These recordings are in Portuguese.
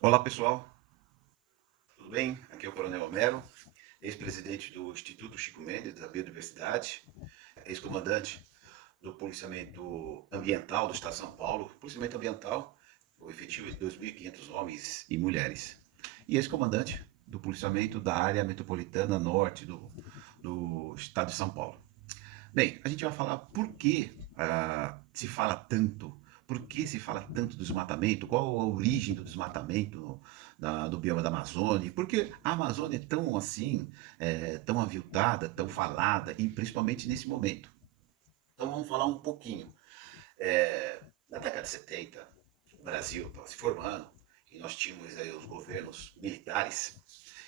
Olá pessoal, tudo bem? Aqui é o Coronel Homero, ex-presidente do Instituto Chico Mendes da Biodiversidade, ex-comandante do Policiamento Ambiental do Estado de São Paulo. Policiamento Ambiental, o efetivo de 2.500 homens e mulheres. E ex-comandante do Policiamento da Área Metropolitana Norte do Estado de São Paulo. Bem, a gente vai falar por que se fala tanto, por que se fala tanto do desmatamento, qual a origem do desmatamento do bioma da Amazônia, por que a Amazônia é tão assim, tão aviltada, tão falada, e principalmente nesse momento. Então vamos falar um pouquinho. Na década de 70, o Brasil estava se formando, e nós tínhamos aí os governos militares,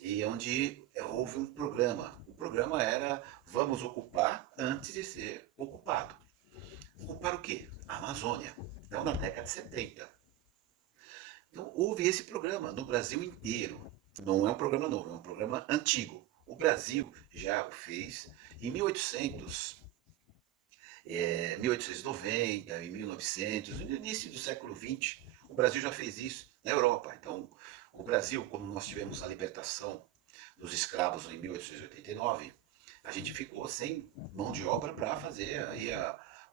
e onde houve um programa. O programa era vamos ocupar antes de ser ocupado. Ocupar o quê? A Amazônia. Então, na década de 70. Então, houve esse programa no Brasil inteiro. Não é um programa novo, é um programa antigo. O Brasil já o fez em 1890, em 1900, no início do século XX. O Brasil já fez isso na Europa. Então, o Brasil, como nós tivemos a libertação dos escravos em 1889, a gente ficou sem mão de obra para fazer aí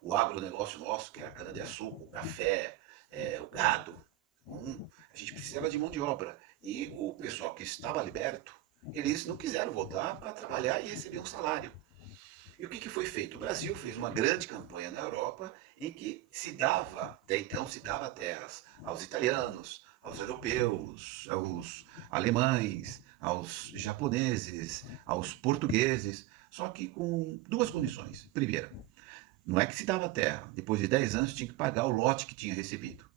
o agronegócio nosso, que era a cana-de-açúcar, o café, o gado. A gente precisava de mão de obra. E o pessoal que estava liberto, eles não quiseram voltar para trabalhar e receber um salário. E o que foi feito? O Brasil fez uma grande campanha na Europa em que se dava, até então se dava terras aos italianos, aos europeus, aos alemães, aos japoneses, aos portugueses, só que com duas condições. Primeira, não é que se dava terra, depois de 10 anos tinha que pagar o lote que tinha recebido.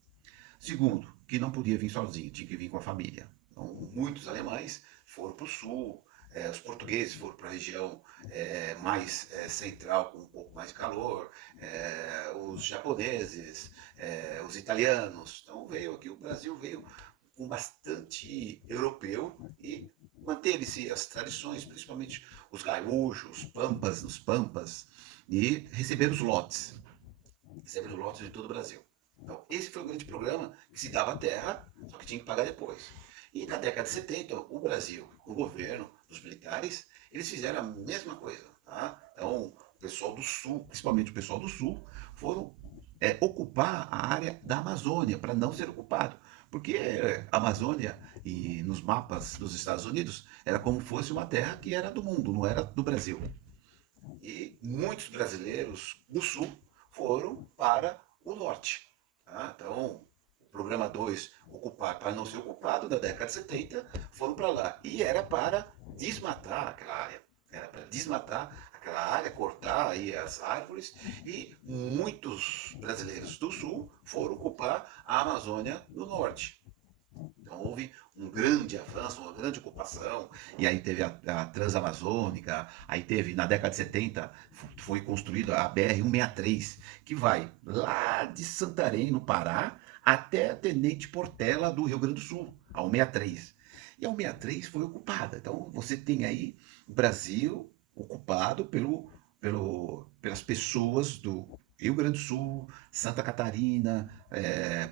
Segundo, que não podia vir sozinho, tinha que vir com a família. Então, muitos alemães foram para o sul, os portugueses foram para a região mais central, com um pouco mais de calor, os japoneses, os italianos. Então veio aqui, o Brasil veio com bastante europeu e manteve-se as tradições, principalmente os gaúchos, os pampas, e receberam os lotes. Receberam lotes de todo o Brasil. Então, esse foi o grande programa que se dava terra, só que tinha que pagar depois. E na década de 70, o Brasil, o governo, os militares, eles fizeram a mesma coisa. Tá? Então, o pessoal do Sul, principalmente o pessoal do Sul, foram ocupar a área da Amazônia para não ser ocupado. Porque a Amazônia, e nos mapas dos Estados Unidos, era como fosse uma terra que era do mundo, não era do Brasil. E muitos brasileiros do Sul foram para o Norte. Tá? Então, o programa 2, ocupar para não ser ocupado, da década de 70, foram para lá. E era para desmatar aquela área. Era para desmatar aquela área, cortar aí as árvores. E muitos brasileiros do Sul foram ocupar a Amazônia do Norte. Então houve um grande avanço, uma grande ocupação, e aí teve a Transamazônica, aí teve, na década de 70, foi construída a BR-163, que vai lá de Santarém, no Pará, até a Tenente Portela, do Rio Grande do Sul, a 163. E a 163 foi ocupada. Então você tem aí o Brasil ocupado pelas pessoas do Rio Grande do Sul, Santa Catarina,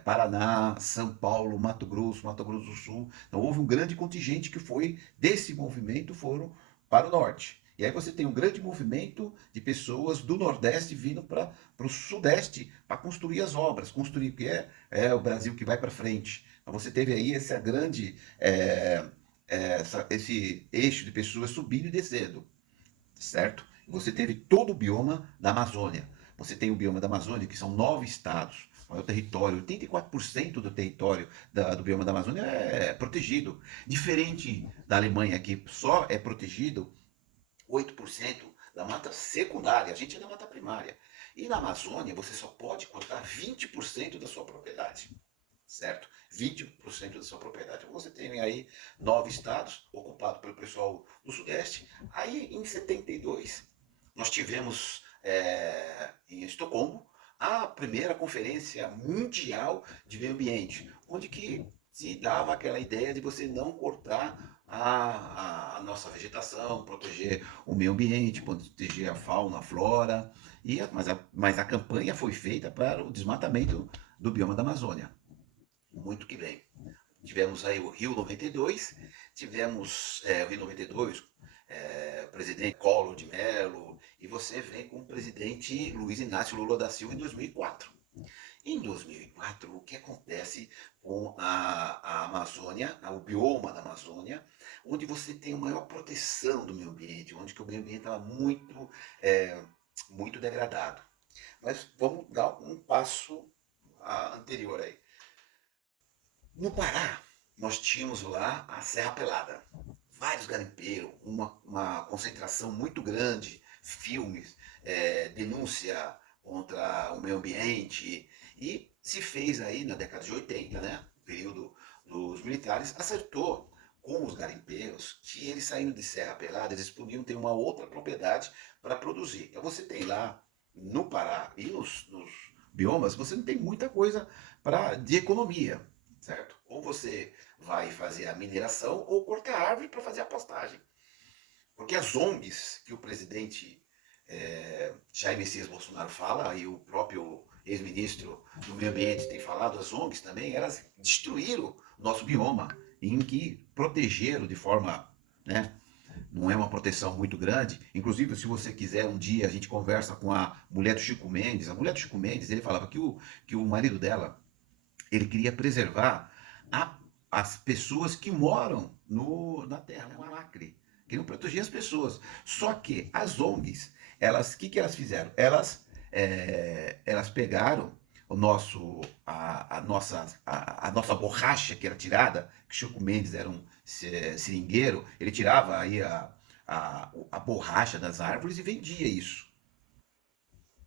Paraná, São Paulo, Mato Grosso do Sul. Então houve um grande contingente que foi desse movimento foram para o norte. E aí você tem um grande movimento de pessoas do Nordeste vindo para o Sudeste para construir as obras, construir o que é o Brasil que vai para frente. Então você teve aí essa grande esse eixo de pessoas subindo e descendo, certo? Você teve todo o bioma da Amazônia. Você tem o bioma da Amazônia, que são 9 estados. É o território, 84% do território do bioma da Amazônia é protegido. Diferente da Alemanha, que só é protegido 8% da mata secundária, a gente é da mata primária. E na Amazônia, você só pode cortar 20% da sua propriedade, certo? 20% da sua propriedade. Você tem aí 9 estados ocupados pelo pessoal do Sudeste. Aí, em 72, nós tivemos em Estocolmo a primeira conferência mundial de meio ambiente, onde que se dava aquela ideia de você não cortar a nossa vegetação, proteger o meio ambiente, proteger a fauna, a flora, mas a campanha foi feita para o desmatamento do bioma da Amazônia. Muito que bem. Tivemos aí o Rio 92, tivemos o Rio 92, presidente Collor de Mello, e você vem com o presidente Luiz Inácio Lula da Silva em 2004. Em 2004, o que acontece com a Amazônia, o bioma da Amazônia, onde você tem a maior proteção do meio ambiente, onde que o meio ambiente estava muito degradado. Mas vamos dar um passo anterior aí. No Pará, nós tínhamos lá a Serra Pelada. Vários garimpeiros, uma concentração muito grande, filmes, denúncia contra o meio ambiente, e se fez aí na década de 80, né, período dos militares, acertou com os garimpeiros que eles saindo de Serra Pelada, eles podiam ter uma outra propriedade para produzir. Então você tem lá no Pará e nos biomas, você não tem muita coisa de economia, certo? Ou você vai fazer a mineração ou cortar a árvore para fazer a pastagem. Porque as ONGs que o presidente Jair Messias Bolsonaro fala, e o próprio ex-ministro do Meio Ambiente tem falado, as ONGs também, elas destruíram o nosso bioma, em que protegeram de forma, né, não é uma proteção muito grande. Inclusive, se você quiser, um dia a gente conversa com a mulher do Chico Mendes. A mulher do Chico Mendes, ele falava que o marido dela, ele queria preservar a, as pessoas que moram na terra, no Acre. Queriam proteger as pessoas. Só que as ONGs, elas, o que elas fizeram? Elas pegaram a nossa borracha que era tirada, que Chico Mendes era um seringueiro, ele tirava aí a borracha das árvores e vendia isso.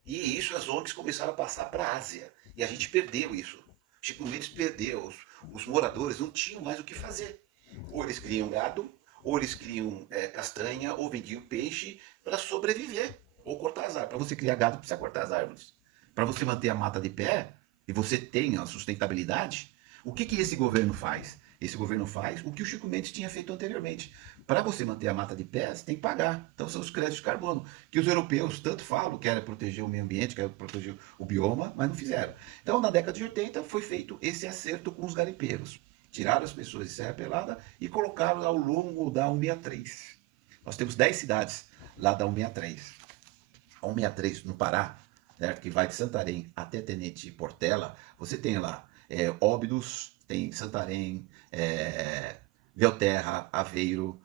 E isso as ONGs começaram a passar para a Ásia. E a gente perdeu isso. Chico Mendes perdeu. Os moradores não tinham mais o que fazer. Ou eles criam gado, ou eles criam castanha, ou vendiam peixe para sobreviver. Ou cortar as árvores. Para você criar gado, precisa cortar as árvores. Para você manter a mata de pé, e você tenha a sustentabilidade, o que esse governo faz? Esse governo faz o que o Chico Mendes tinha feito anteriormente. Para você manter a mata de pé, você tem que pagar. Então são os créditos de carbono, que os europeus tanto falam que era proteger o meio ambiente, que era proteger o bioma, mas não fizeram. Então na década de 80 foi feito esse acerto com os garimpeiros. Tiraram as pessoas de Serra Pelada e colocaram ao longo da 163. Nós temos 10 cidades lá da 163. A 163 no Pará, certo? Que vai de Santarém até Tenente Portela, você tem lá Óbidos, tem Santarém, Belterra, Aveiro,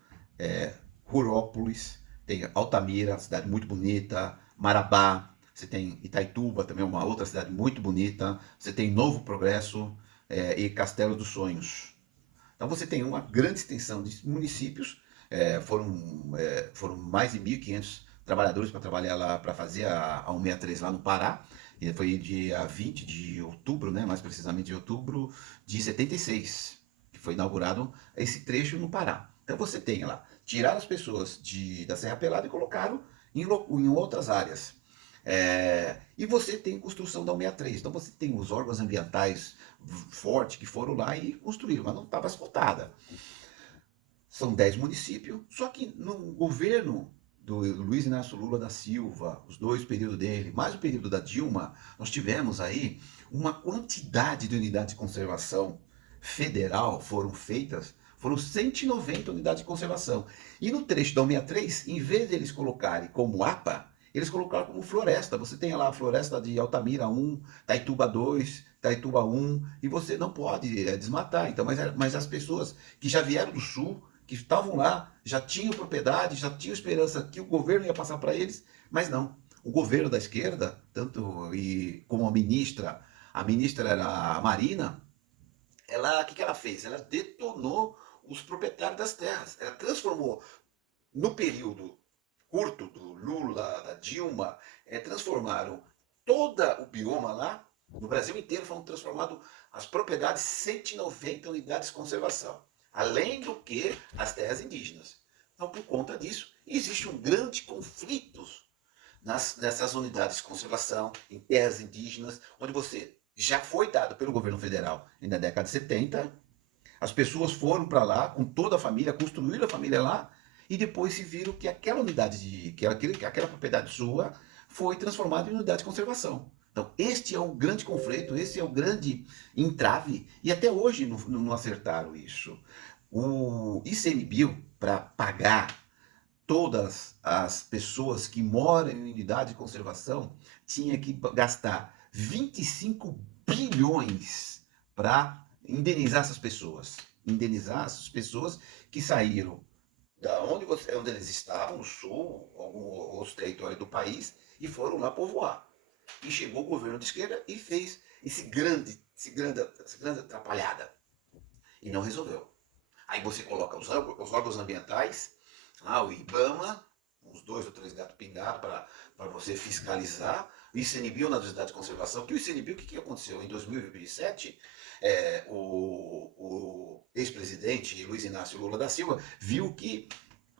Rurópolis, tem Altamira, cidade muito bonita, Marabá, você tem Itaituba, também uma outra cidade muito bonita, você tem Novo Progresso e Castelo dos Sonhos. Então você tem uma grande extensão de municípios, foram mais de 1.500 trabalhadores para trabalhar lá, para fazer a 163 lá no Pará, e foi dia 20 de outubro, né, mais precisamente de outubro de 76, que foi inaugurado esse trecho no Pará. Então você tem lá, tiraram as pessoas da Serra Pelada e colocaram em outras áreas. E você tem construção da 163, então você tem os órgãos ambientais fortes que foram lá e construíram, mas não estava asfaltada. São 10 municípios, só que no governo do Luiz Inácio Lula da Silva, os dois períodos dele, mais o período da Dilma, nós tivemos aí uma quantidade de unidades de conservação federal foram 190 unidades de conservação. E no trecho da 163, em vez de eles colocarem como APA, eles colocaram como floresta. Você tem lá a floresta de Altamira 1, Taituba 2, Taituba 1, e você não pode desmatar. Então, mas as pessoas que já vieram do sul, que estavam lá, já tinham propriedade, já tinham esperança que o governo ia passar para eles, mas não. O governo da esquerda, tanto como a ministra era a Marina, o que ela fez? Ela detonou os proprietários das terras. Ela transformou, no período curto do Lula, da Dilma, transformaram todo o bioma lá, no Brasil inteiro foram transformadas as propriedades, 190 unidades de conservação. Além do que as terras indígenas. Então, por conta disso, existe um grande conflito nessas unidades de conservação, em terras indígenas, onde você já foi dado pelo governo federal na década de 70 As pessoas foram para lá com toda a família, construíram a família lá e depois se viram que aquela unidade aquela propriedade sua foi transformada em unidade de conservação. Então, este é o grande conflito, esse é o grande entrave, e até hoje não acertaram isso. O ICMBio, para pagar todas as pessoas que moram em unidade de conservação, tinha que gastar 25 bilhões para indenizar essas pessoas. Indenizar essas pessoas que saíram onde eles estavam, no sul, algum outro território do país, e foram lá povoar. E chegou o governo de esquerda e fez essa grande atrapalhada. E não resolveu. Aí você coloca os órgãos ambientais, o IBAMA, uns 2 ou 3 gatos pingados para você fiscalizar, o ICMBio na unidade de conservação, que o ICMBio, o que aconteceu? Em 2007, o ex-presidente Luiz Inácio Lula da Silva viu que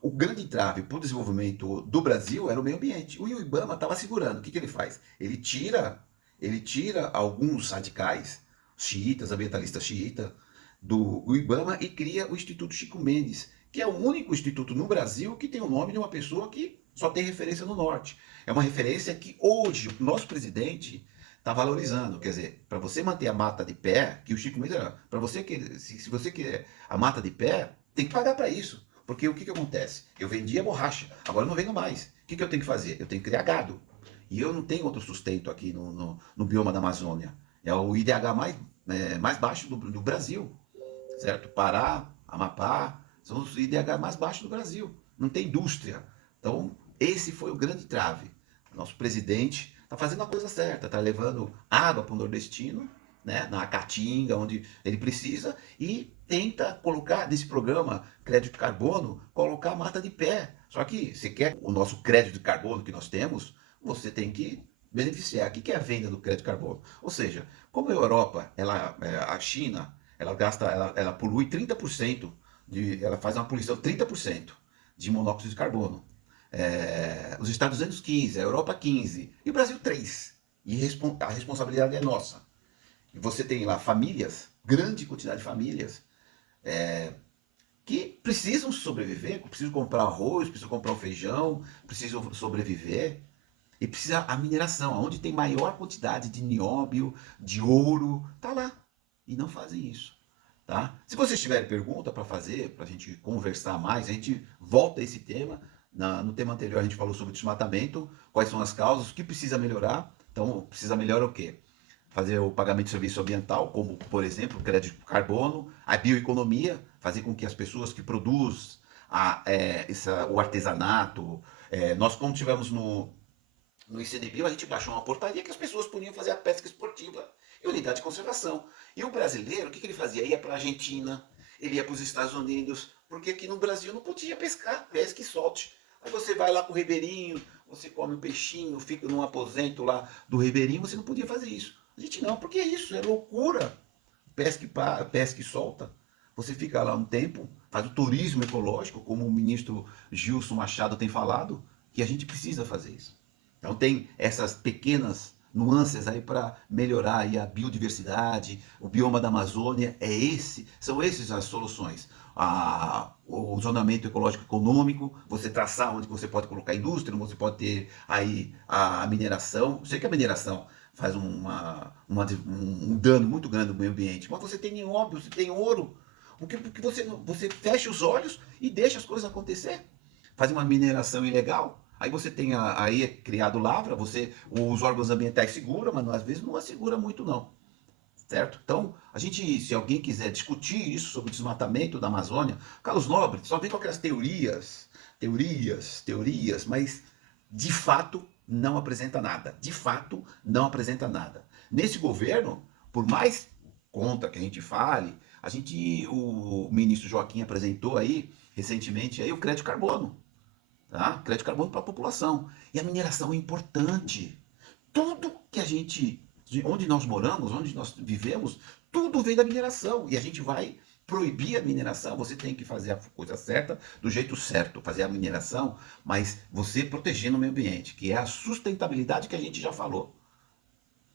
o grande entrave para o desenvolvimento do Brasil era o meio ambiente. O IBAMA estava segurando. O que ele faz? Ele tira alguns radicais, xiitas, ambientalistas xiitas, do IBAMA e cria o Instituto Chico Mendes, que é o único instituto no Brasil que tem o nome de uma pessoa que só tem referência no norte. É uma referência que hoje o nosso presidente está valorizando. Quer dizer, para você manter a mata de pé, que o Chico Mendes era, para você que se você quer a mata de pé, tem que pagar para isso. Porque o que acontece? Eu vendia borracha, agora eu não vendo mais. O que eu tenho que fazer? Eu tenho que criar gado. E eu não tenho outro sustento aqui no bioma da Amazônia. É o IDH mais baixo do Brasil, certo? Pará, Amapá, são os IDH mais baixos do Brasil. Não tem indústria. Então, esse foi o grande trave. Nosso presidente está fazendo a coisa certa, está levando água para o nordestino, né, na Caatinga, onde ele precisa, e tenta colocar nesse programa crédito de carbono, colocar a mata de pé. Só que você quer o nosso crédito de carbono que nós temos, você tem que beneficiar. O que é a venda do crédito de carbono? Ou seja, como a Europa, a China, ela polui 30%, ela faz uma poluição 30% de monóxido de carbono. Os Estados Unidos 15%, a Europa 15% e o Brasil 3%. E a responsabilidade é nossa. E você tem lá famílias, grande quantidade de famílias, que precisam sobreviver, precisam comprar arroz, precisam comprar o feijão, precisam sobreviver. E precisa a mineração, onde tem maior quantidade de nióbio, de ouro, tá lá. E não fazem isso. Tá? Se vocês tiverem pergunta para fazer, para a gente conversar mais, a gente volta a esse tema. No tema anterior a gente falou sobre desmatamento, quais são as causas, o que precisa melhorar. Então, precisa melhorar o quê? Fazer o pagamento de serviço ambiental, como, por exemplo, o crédito de carbono, a bioeconomia, fazer com que as pessoas que produzem o artesanato, nós quando tivemos no ICMBio, a gente baixou uma portaria que as pessoas podiam fazer a pesca esportiva em unidade de conservação. E o brasileiro, o que ele fazia? Ia para a Argentina, ele ia para os Estados Unidos, porque aqui no Brasil não podia pescar, pesca e solte. Aí você vai lá com o ribeirinho, você come um peixinho, fica num aposento lá do ribeirinho, você não podia fazer isso. A gente não, porque isso é loucura. Pesca e solta. Você fica lá um tempo, faz o turismo ecológico, como o ministro Gilson Machado tem falado, que a gente precisa fazer isso. Então tem essas pequenas nuances aí para melhorar aí a biodiversidade, o bioma da Amazônia, são essas as soluções. O zonamento ecológico econômico, você traçar onde você pode colocar indústria, onde você pode ter aí a mineração. Eu sei que a mineração faz um dano muito grande no meio ambiente, mas você tem nióbio, você tem ouro, porque você fecha os olhos e deixa as coisas acontecer. Faz uma mineração ilegal, aí você tem aí é criado lavra, os órgãos ambientais seguram, mas às vezes não assegura muito não, certo? Então, se alguém quiser discutir isso sobre o desmatamento da Amazônia, Carlos Nobre só vem com aquelas teorias, mas de fato não apresenta nada. De fato não apresenta nada. Nesse governo, por mais contra que a gente fale, o ministro Joaquim apresentou aí recentemente aí o crédito carbono. Tá? Crédito de carbono para a população. E a mineração é importante. Tudo que onde nós moramos, onde nós vivemos, tudo vem da mineração. E a gente vai proibir a mineração. Você tem que fazer a coisa certa, do jeito certo, fazer a mineração, mas você protegendo o meio ambiente, que é a sustentabilidade que a gente já falou.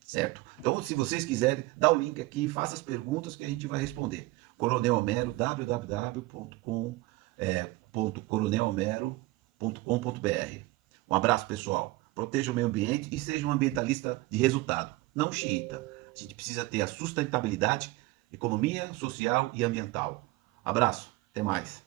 certo? Então, se vocês quiserem, dá o link aqui, faça as perguntas que a gente vai responder. Coronel Homero, www.coronelhomero.com.br. Um abraço, pessoal. Proteja o meio ambiente e seja um ambientalista de resultado, não xiita. A gente precisa ter a sustentabilidade, economia social e ambiental. Abraço, até mais.